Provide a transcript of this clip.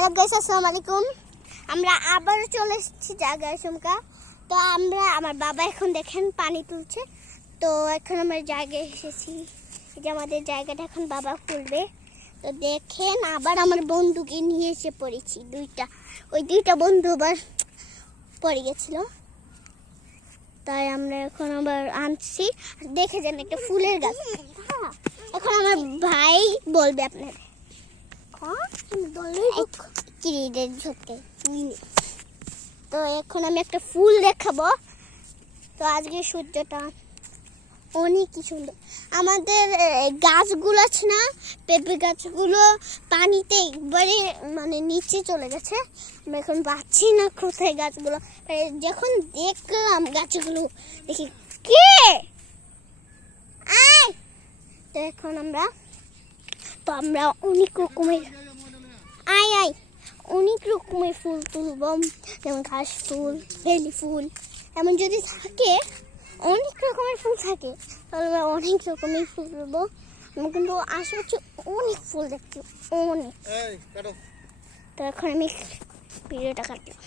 Hello guys, আসসালামু আলাইকুম। আমরা আবার চলে এসেছি জায়গায় চুমকা। তো আমার বাবা এখন দেখেন পানি তুলছে। তো এখন আমরা জায়গায় এসেছি, এই যে আমাদের জায়গাটা এখন বাবা তুলবে। তো দেখেন আবার আমার বন্ধুকে নিয়ে এসে পড়েছি ওই দুইটা বন্ধু আবার পড়ে গেছিল, তাই আমরা এখন আবার আনছি। দেখে যান একটা ফুলের গাছ। এখন আমার ভাই বলবে আপনাদের। তো এখন আমি একটা ফুল দেখাবো। তো আজকে সূর্যটা অনেকই সুন্দর। আমাদের গাছগুলো আছে না, পেঁপে গাছগুলো পানিতে একবারে মানে নিচে চলে গেছে। আমরা এখন পাচ্ছি না কোথায় গাছগুলো। যখন দেখলাম গাছগুলো দেখি কে আয়। তো এখন আমরা অনেক রকমের অনেক রকমের ফুল তুলব, যেমন ঘাস ফুল, বেলি ফুল। এমন যদি থাকে, অনেক রকমের ফুল থাকে, তাহলে আমরা অনেক রকমের ফুল তুলবো। আমি কিন্তু আশেপাশে অনেক ফুল দেখছি, অনেক। তো এখন আমি ভিডিওটা কাটলাম।